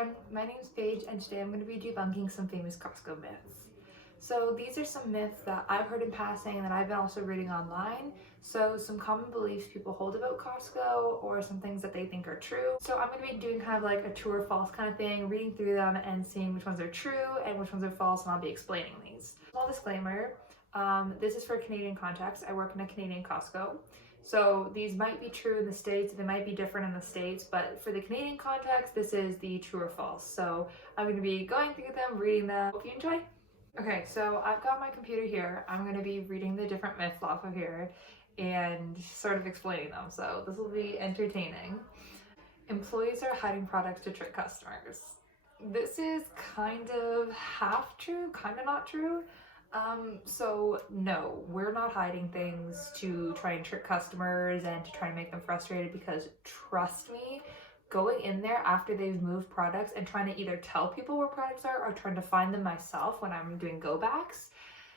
everyone, my name is Paige and today I'm going to be debunking some famous Costco myths. So these are some myths that I've heard in passing and that I've been also reading online. So some common beliefs people hold about Costco or some things that they think are true. So I'm going to be doing kind of like a true or false kind of thing, reading through them and seeing which ones are true and which ones are false, and I'll be explaining these. Small disclaimer, this is for Canadian context. I work in a Canadian Costco. So these might be true in the States, they might be different in the States, but for the Canadian context, this is the true or false. So I'm going to be going through them, reading them. Hope you enjoy. Okay, so I've got my computer here. I'm going to be reading the different myths off of here and sort of explaining them. So this will be entertaining. Employees are hiding products to trick customers. This is kind of half true, kind of not true. So no, we're not hiding things to try and trick customers and to try and make them frustrated, because trust me, going in there after they've moved products and trying to either tell people where products are or trying to find them myself when I'm doing go backs,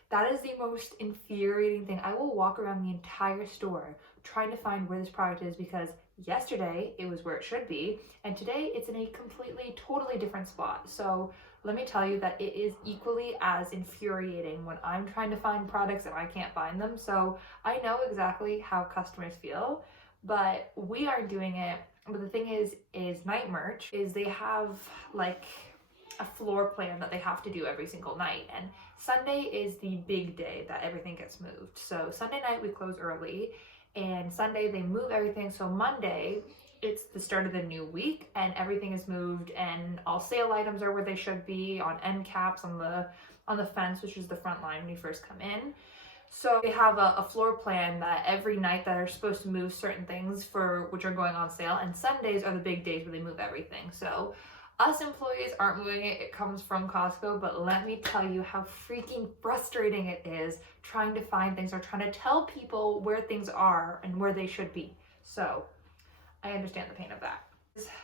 that is the most infuriating thing. I will walk around the entire store trying to find where this product is, because yesterday it was where it should be and today it's in a completely, totally different spot. So let me tell you that it is equally as infuriating when I'm trying to find products and I can't find them. So I know exactly how customers feel, but we aren't doing it. But the thing is night merch is they have like a floor plan that they have to do every single night, and Sunday is the big day that everything gets moved. So Sunday night we close early and Sunday they move everything. So Monday it's the start of the new week and everything is moved and all sale items are where they should be, on end caps, on the fence, which is the front line when you first come in. So they have a floor plan that every night that are supposed to move certain things for which are going on sale, and Sundays are the big days where they move everything. So us employees aren't moving it, it comes from Costco, but let me tell you how freaking frustrating it is trying to find things or trying to tell people where things are and where they should be. So I understand the pain of that.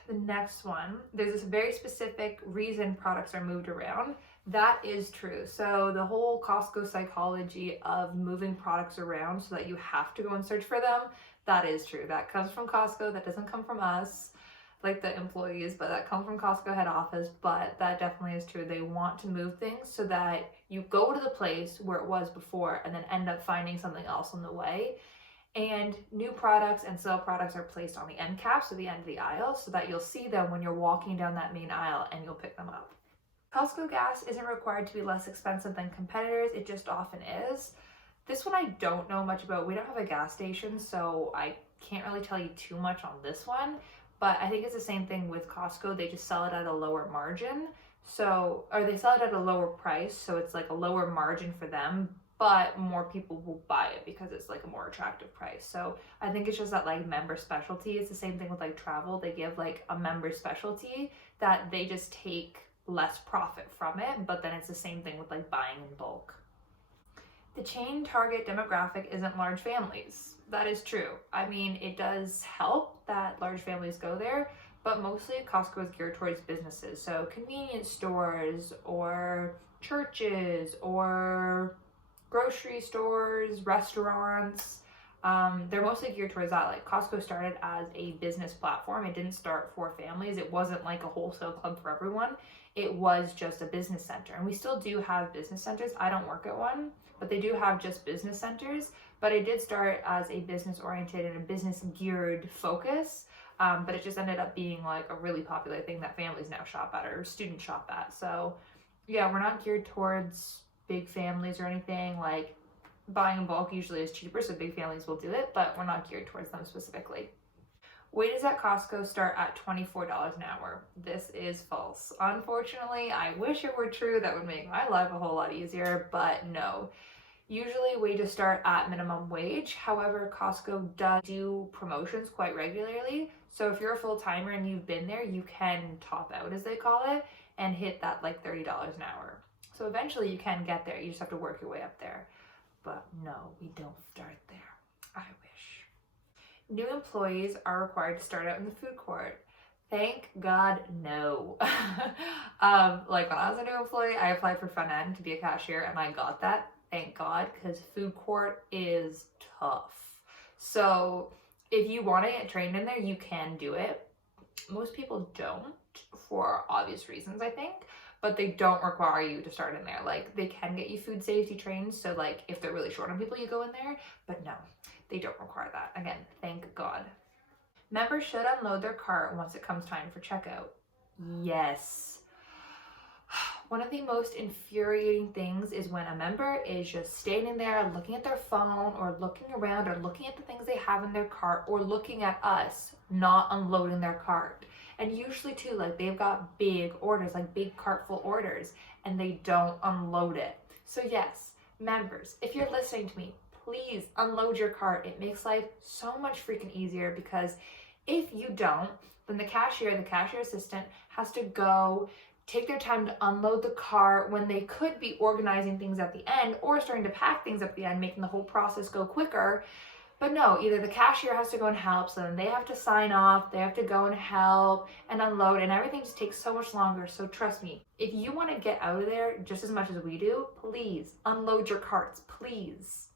The next one, there's this very specific reason products are moved around. That is true. So the whole Costco psychology of moving products around so that you have to go and search for them, that is true. That comes from Costco. That doesn't come from us, like the employees, but that comes from Costco head office. But that definitely is true. They want to move things so that you go to the place where it was before and then end up finding something else on the way. And new products and sale products are placed on the end caps, so the end of the aisle, so that you'll see them when you're walking down that main aisle and you'll pick them up. Costco gas isn't required to be less expensive than competitors, it just often is. This one I don't know much about. We don't have a gas station, so I can't really tell you too much on this one, but I think it's the same thing with Costco. They just sell it at a lower margin, or they sell it at a lower price, so it's like a lower margin for them, but more people will buy it because it's like a more attractive price. So I think it's just that like member specialty. It's the same thing with like travel. They give like a member specialty that they just take less profit from it, but then it's the same thing with like buying in bulk. The chain target demographic isn't large families. That is true. I mean, it does help that large families go there, but mostly Costco is geared towards businesses. So convenience stores or churches or grocery stores, restaurants, they're mostly geared towards that. Like Costco started as a business platform. It didn't start for families. It wasn't like a wholesale club for everyone. It was just a business center. And we still do have business centers. I don't work at one, but they do have just business centers. But it did start as a business oriented and a business geared focus. But it just ended up being like a really popular thing that families now shop at or students shop at. So yeah, we're not geared towards big families or anything. Like buying in bulk usually is cheaper, so big families will do it, but we're not geared towards them specifically. Wages at Costco start at $24 an hour. This is false. Unfortunately, I wish it were true. That would make my life a whole lot easier, but no. Usually wages start at minimum wage. However, Costco does do promotions quite regularly. So if you're a full-timer and you've been there, you can top out, as they call it, and hit that like $30 an hour. So eventually you can get there. You just have to work your way up there. But no, we don't start there. I wish. New employees are required to start out in the food court. Thank God, no. Like when I was a new employee, I applied for front end to be a cashier and I got that. Thank God, because food court is tough. So if you want to get trained in there, you can do it. Most people don't. for obvious reasons, I think, but they don't require you to start in there. Like, they can get you food safety trained, so like if they're really short on people, you go in there, but no, they don't require that. Again, thank God. Members should unload their cart once it comes time for checkout. Yes. One of the most infuriating things is when a member is just standing there looking at their phone or looking around or looking at the things they have in their cart or looking at us not unloading their cart. And usually too, like, they've got big orders, like big cartful orders, and they don't unload it. So yes, members, if you're listening to me, please unload your cart. It makes life so much freaking easier, because if you don't, then the cashier assistant has to go take their time to unload the cart when they could be organizing things at the end or starting to pack things at the end, making the whole process go quicker. But no, either the cashier has to go and help, so then they have to sign off, they have to go and help and unload, and everything just takes so much longer. So trust me, if you want to get out of there just as much as we do, please unload your carts, please.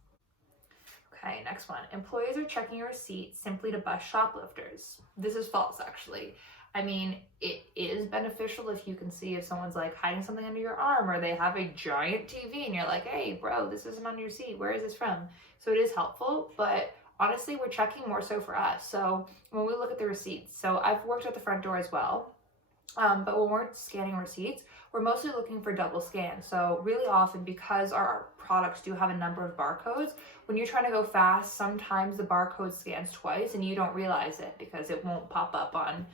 Okay, next one. Employees are checking your receipt simply to bust shoplifters. This is false, actually. I mean, it is beneficial if you can see if someone's like hiding something under your arm, or they have a giant TV and you're like, hey bro, this isn't on your seat, where is this from? So it is helpful, but honestly, we're checking more so for us. So when we look at the receipts, so I've worked at the front door as well, but when we're scanning receipts, we're mostly looking for double scan. So really often, because our products do have a number of barcodes, when you're trying to go fast, sometimes the barcode scans twice and you don't realize it because it won't pop up on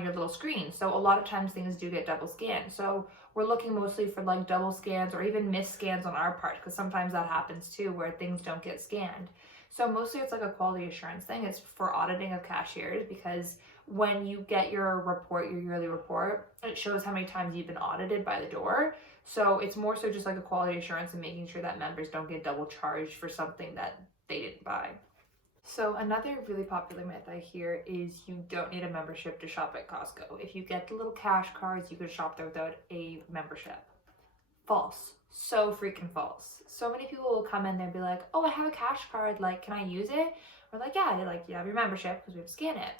your little screen. So a lot of times things do get double scanned. So we're looking mostly for like double scans or even missed scans on our part, because sometimes that happens too, where things don't get scanned. So mostly it's like a quality assurance thing. It's for auditing of cashiers, because when you get your report, your yearly report, it shows how many times you've been audited by the door. So it's more so just like a quality assurance and making sure that members don't get double charged for something that they didn't buy. So another really popular myth I hear is you don't need a membership to shop at Costco. If you get the little cash cards, you can shop there without a membership. False. So freaking false. So many people will come in there and be like, oh, I have a cash card, like, can I use it? We're like, yeah. They're like, you have your membership because we have to scan it.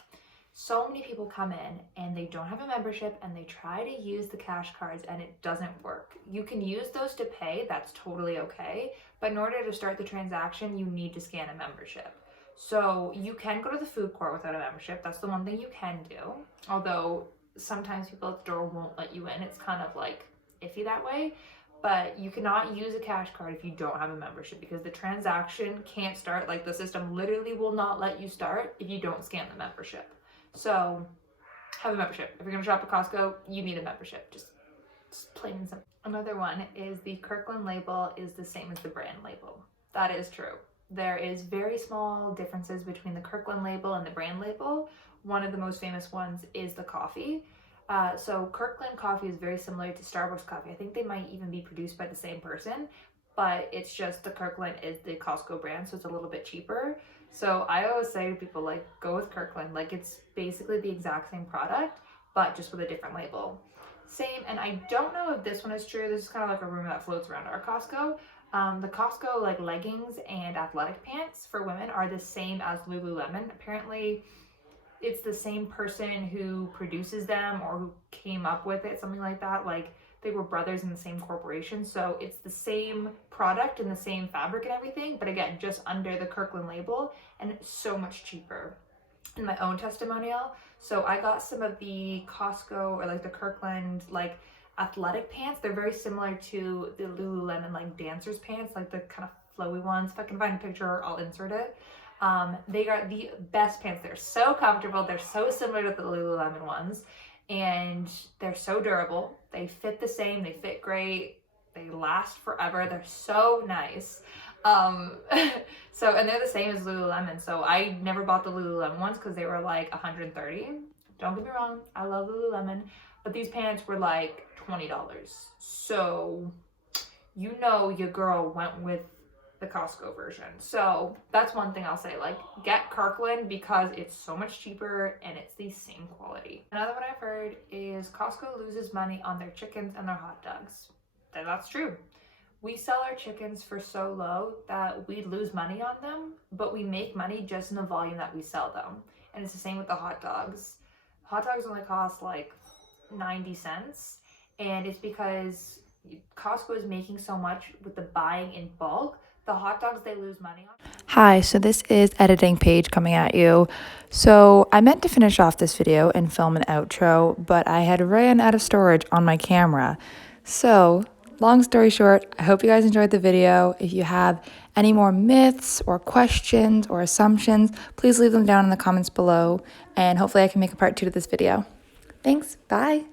So many people come in and they don't have a membership and they try to use the cash cards and it doesn't work. You can use those to pay, that's totally okay. But in order to start the transaction, you need to scan a membership. So you can go to the food court without a membership. That's the one thing you can do. Although sometimes people at the door won't let you in. It's kind of like iffy that way. But you cannot use a cash card if you don't have a membership, because the transaction can't start. Like, the system literally will not let you start if you don't scan the membership. So have a membership. If you're going to shop at Costco, you need a membership. Just plain and simple. Another one is the Kirkland label is the same as the brand label. That is true. There is very small differences between the Kirkland label and the brand label. One of the most famous ones is the coffee. So Kirkland coffee is very similar to Starbucks coffee. I think they might even be produced by the same person, but it's just the Kirkland is the Costco brand, so it's a little bit cheaper. So I always say to people, like, go with Kirkland. Like, it's basically the exact same product, but just with a different label. Same, and I don't know if this one is true. This is kind of like a rumor that floats around our Costco. The Costco like leggings and athletic pants for women are the same as Lululemon. Apparently, it's the same person who produces them or who came up with it, something like that. Like, they were brothers in the same corporation. So it's the same product and the same fabric and everything, but again, just under the Kirkland label, and it's so much cheaper. In my own testimonial, so I got some of the Costco or like the Kirkland like athletic pants. They're very similar to the Lululemon like dancers pants, like the kind of flowy ones. If I can find a picture, I'll insert it. They are the best pants. They're so comfortable. They're so similar to the Lululemon ones, and they're so durable. They fit the same. They fit great. They last forever. They're so nice. And they're the same as Lululemon. So I never bought the Lululemon ones because they were like $130. Don't get me wrong, I love Lululemon, but these pants were like $20. So you know your girl went with the Costco version. So that's one thing I'll say, like, get Kirkland because it's so much cheaper and it's the same quality. Another one I've heard is Costco loses money on their chickens and their hot dogs. And that's true. We sell our chickens for so low that we lose money on them, but we make money just in the volume that we sell them. And it's the same with the hot dogs. hot dogs only cost like 90 cents, and it's because Costco is making so much with the buying in bulk. The hot dogs they lose money on. Hi, so this is editing Paige coming at you. So I meant to finish off this video and film an outro, but I had ran out of storage on my camera. So long story short, I hope you guys enjoyed the video. If you have any more myths or questions or assumptions, please leave them down in the comments below, and hopefully I can make a part 2 to this video. Thanks, bye.